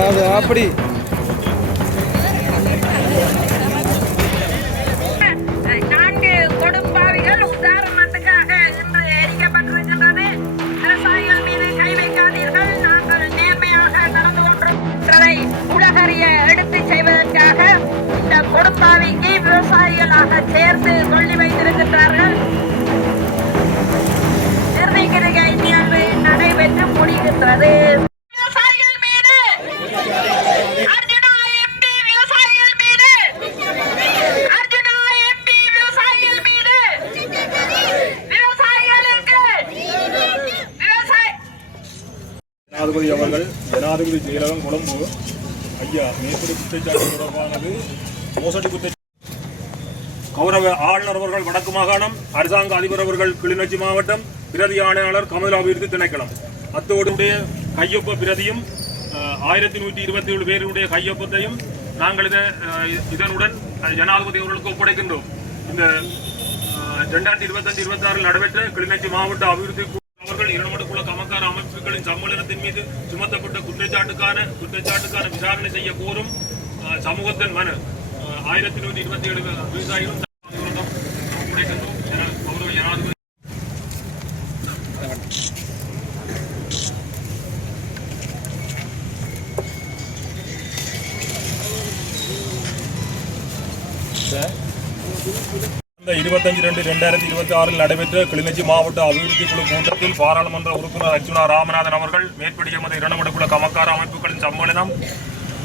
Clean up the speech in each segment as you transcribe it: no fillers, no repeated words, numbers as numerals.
அது அப்படி கொடும்பாவிக்கு விவசாயிகளாக சேர்த்து கொள்ளி வைத்திருக்கின்றார்கள். நிர்ணயிக்கிற நிகழ்வு நடைபெற்று முடிகின்றது. விவசாயிகள் மீது அர்ஜுனா எம்பி விவசாயிகள் மீது அர்ஜுனா எம்பி விவசாயிகள் மீது விவசாயிகளுக்கு ஜனாதிபதி அவர்கள் ஜனாதிபதி செயலகம் கொழும்பு ஐயா மேற்படி குற்றச்சாட்டு தொடர்பானது மோசடி குற்றச்சாட்டு. கௌரவ ஆளுநர் அவர்கள் வடக்கு மாகாணம், அரசாங்க அதிபர் அவர்கள் கிளிநொச்சி மாவட்டம், பிரதி ஆணையாளர் கமல அபிவிருத்தி திணைக்களம் அத்தோடு கையொப்ப பிரதியும் 1127 பேருடைய கையொப்பத்தையும் நாங்கள் இதனுடன் ஜனாதிபதி அவர்களுக்கு ஒப்படைக்கின்றோம். இந்த 2025-26 நடைபெற்ற கிளிநொச்சி மாவட்ட அபிவிருத்தி அவர்கள் இரண்டு கமக்கார அமைப்புகளின் சம்மேளனத்தின் மீது சுமத்தப்பட்ட குற்றச்சாட்டுக்கான விசாரணை செய்ய கோரும் சமூகத்தின் மனு 1127 விவசாயிகளும் கௌரவ ஜனாதிபதி இந்த 25/2/2026 நடைபெற்ற கிளிநொச்சி மாவட்ட அபிவிருத்தி குழு கூட்டத்தில் பாராளுமன்ற உறுப்பினர் அர்ஜுனா ராமநாதன் அவர்கள் மேற்படி எமது இரண்டு கமக்கார அமைப்புகளின் சம்மேளனம்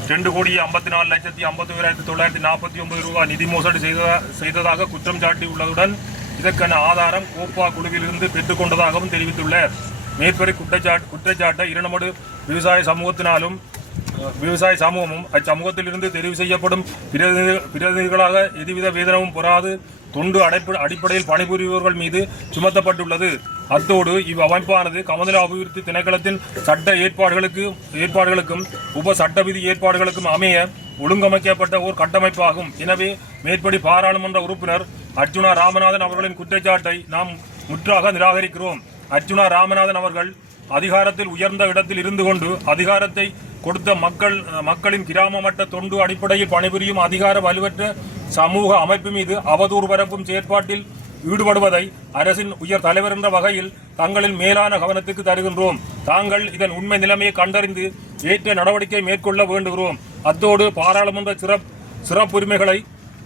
2,54,51,949 ரூபாய் நிதி மோசடி செய்ததாக குற்றம் சாட்டியுள்ளதுடன் இதற்கான ஆதாரம் கோப்பா குழுவிலிருந்து பெற்றுக்கொண்டதாகவும் தெரிவித்துள்ளார். மேற்படி குற்றச்சாட்டை இரண்டு விவசாய சமூகமும் அச்சமூகத்திலிருந்து தெரிவு செய்யப்படும் பிரதிநிதிகளாக எதுவித வேதனமும் பெறாது தொண்டு அடிப்படையில் பணிபுரிபவர்கள் மீது சுமத்தப்பட்டுள்ளது. அத்தோடு இவ்வமைப்பானது கமநல அபிவிருத்தி திணைக்களத்தின் சட்ட ஏற்பாடுகளுக்கும் உப சட்ட விதி ஏற்பாடுகளுக்கும் அமைய ஒழுங்கமைக்கப்பட்ட ஓர் கட்டமைப்பாகும். எனவே மேற்படி பாராளுமன்ற உறுப்பினர் அர்ஜுனா ராமநாதன் அவர்களின் குற்றச்சாட்டை நாம் முற்றாக நிராகரிக்கிறோம். அர்ஜுனா ராமநாதன் அவர்கள் அதிகாரத்தில் உயர்ந்த இடத்தில் இருந்து கொண்டு அதிகாரத்தை கொடுத்த மக்களின் கிராம மட்ட தொண்டு அடிப்படையில் பணிபுரியும் அதிகார வலுவற்ற சமூக அமைப்பு மீது அவதூறு பரப்பும் செயற்பாட்டில் ஈடுபடுவதை அரசின் உயர் தலைவர் என்ற வகையில் தங்களின் மேலான கவனத்துக்கு தருகின்றோம். தாங்கள் இதன் உண்மை நிலைமையை கண்டறிந்து ஏற்ற நடவடிக்கை மேற்கொள்ள வேண்டுகிறோம். அத்தோடு பாராளுமன்ற சிறப்புரிமைகளை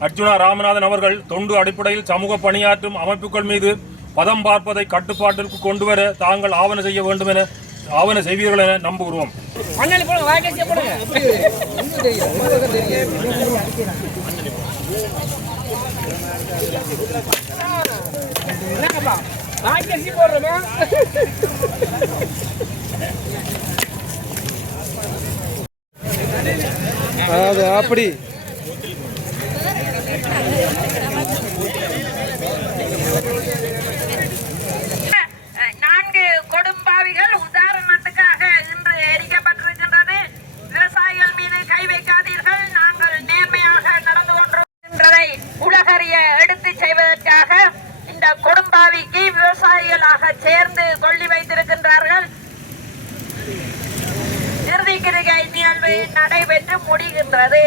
அர்ஜுனா ராமநாதன் அவர்கள் தொண்டு அடிப்படையில் சமூக பணியாற்றும் அமைப்புகள் மீது பதம் பார்ப்பதை கட்டுப்பாட்டிற்கு கொண்டுவர தாங்கள் ஆவண செய்ய வேண்டும் என ஆவண செய்வீர்கள் என நம்புகிறோம். அது அப்படி கொடும்பாவிகள் உதாரணத்துக்காக இன்று எரிக்கப்பட்டிருக்கின்றது. விவசாயிகள் மீது கை வைக்காதீர்கள், நாங்கள் நேர்மையாக நடந்து கொண்டிருக்கின்றதை உலகறிய எடுத்து செய்வதற்காக இந்த கொடும்பாவிக்கு விவசாயிகளாக சேர்ந்து கொள்ளி வைத்திருக்கின்றார்கள். இறுதி கிரிகை நிகழ்வு நடைபெற்று முடிகின்றது.